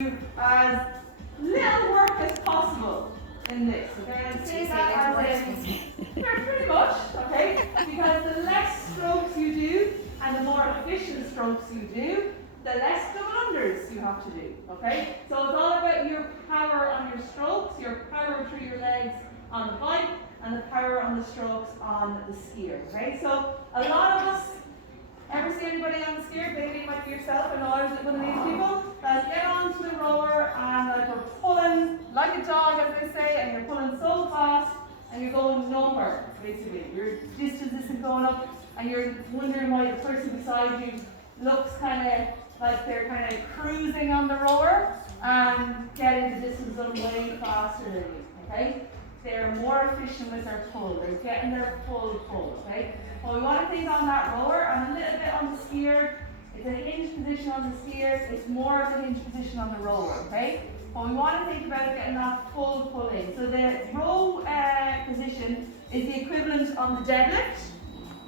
as little work as possible in this, okay? And say that as in, pretty much, okay? Because the less strokes you do and the more efficient strokes you do, the less double unders you have to do, okay? So it's all about your power on your strokes, your power through your legs on the bike, and the power on the strokes on the skier, okay? So a lot of us, ever see anybody on the skier? Maybe it might be yourself. I know I was one of these people that get onto the rower and like we're pulling like a dog, as they say, and you're pulling so fast and you're going nowhere, basically. Your distance isn't going up and you're wondering why the person beside you looks kind of like they're kind of cruising on the rower and getting the distance done way faster than you, okay? They're more efficient with their pull. They're getting their full pull, okay? What we want to think on that rower and a little bit on the skier, it's a hinge position on the skiers, it's more of a hinge position on the rower, okay? What we want to think about is getting that full pull in. So the row position is the equivalent on the deadlift,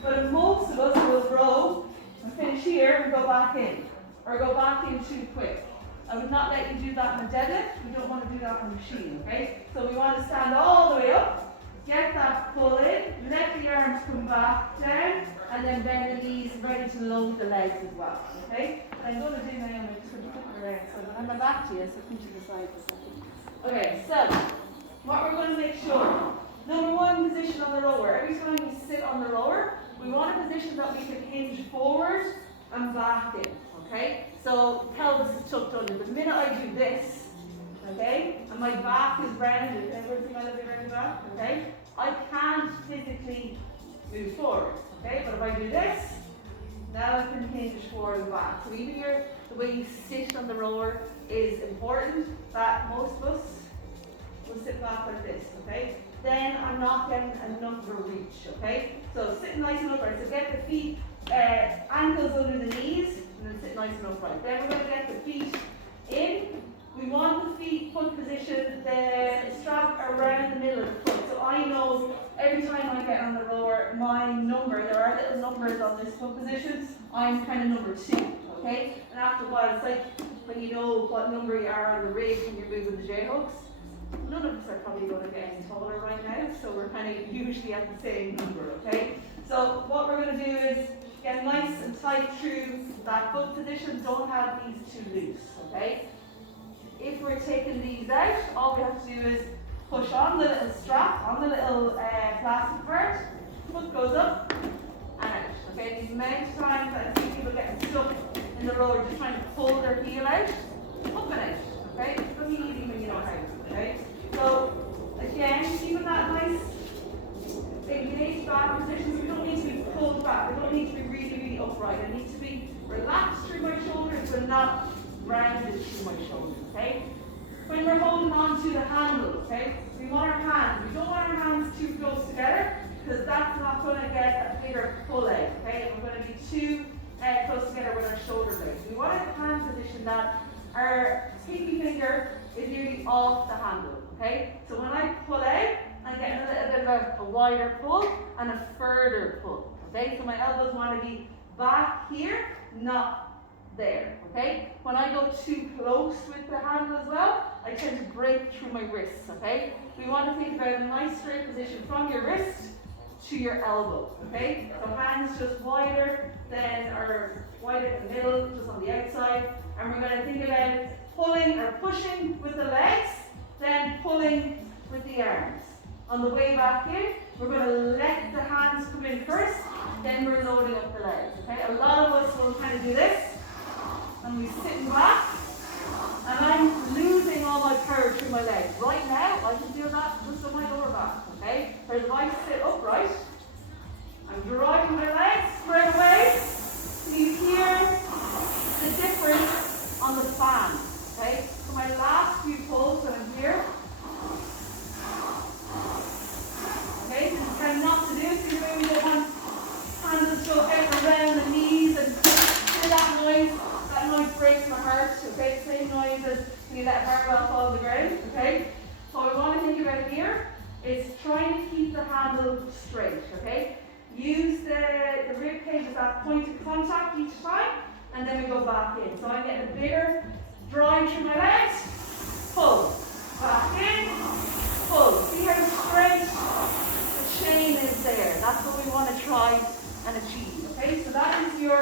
but most of us will row and finish here and go back in, or go back in too quick. I would not let you do that on a deadlift. We don't want to do that on a machine, okay? So we want to stand all the way up, get that pull in, let the arms come back down, and then bend the knees, ready to load the legs as well, okay? And I'm going to do my own, I'm just going to flip it around. So I'm back to you, so come to the side for a second. Okay, so what we're going to make sure, number one position on the rower. Every time we sit on the rower, we want a position that we can hinge forward and back in, okay? So pelvis is tucked under. The minute I do this, okay, and my back is rounded, everyone see my little round back, okay? I can't physically move forward, okay? But if I do this, now I can hinge forward and back. So even the way you sit on the rower is important. That most of us will sit back like this, okay? Then I'm not getting enough of a reach, okay? So sitting nice and upright. So get the feet, ankles under the knees, and then sit nice and upright. Then we're going to get the feet in. We want the feet foot position, the strap around the middle of the foot. So I know every time I get on the rower, my number, there are little numbers on this foot position, I'm kind of number 2, okay? And after a while, it's like when you know what number you are on the rig when you're moving the J-hooks. None of us are probably going to get any taller right now, so we're kind of usually at the same number, okay? So what we're going to do is get nice and tight through that foot position. Don't have these too loose, okay? If we're taking these out, all we have to do is push on the little strap, on the little plastic part, foot goes up and out, okay? The amount of times I see people getting stuck in the road just trying to pull their heel out, up and out, okay? It's really easy when you know how. Okay? So, again, keeping that nice engaged back position. We don't need to be pulled back. We don't need to be really, really upright. I need to be relaxed through my shoulders, but not rounded through my shoulders. Okay? When we're holding on to the handle, okay, we want our hands. We don't want our hands too close together because that's not going to get a bigger pull out. Okay? We're going to be too close together with our shoulder blades. We want a hand position that our pinky finger is nearly off the handle, okay? So when I pull out, I'm getting a little bit of a wider pull and a further pull, okay? So my elbows want to be back here, not there, okay? When I go too close with the handle as well, I tend to break through my wrists, okay? We want to think about a nice straight position from your wrist to your elbow, okay? So hands just wider than, or wider in the middle, just on the outside, and we're going to think about pulling or pushing with the legs, then pulling with the arms. On the way back in, we're going to let the hands come in first, then we're loading up the legs, okay? A lot of us will kind of do this, and we're sitting back, and I'm losing all my power through my legs. Right now, I can feel that just on my lower back, okay? Whereas if I sit upright, I'm driving my legs spread away. You hear the difference on the fan, okay? So my last few pulls when I'm here, okay, this is kind of not to do, so you're maybe don't want hands to go out around the knees and hear that noise breaks my heart, okay? Same noise as when you let a barbell fall on the ground, okay? So what we want to think about here is trying to keep the handle straight, okay? Use the rib cage as that point of contact each time, and then we go back in. So I'm getting a bigger Drive through my legs, pull, back in, pull. See how straight the chain is there. That's what we want to try and achieve. Okay, so that is your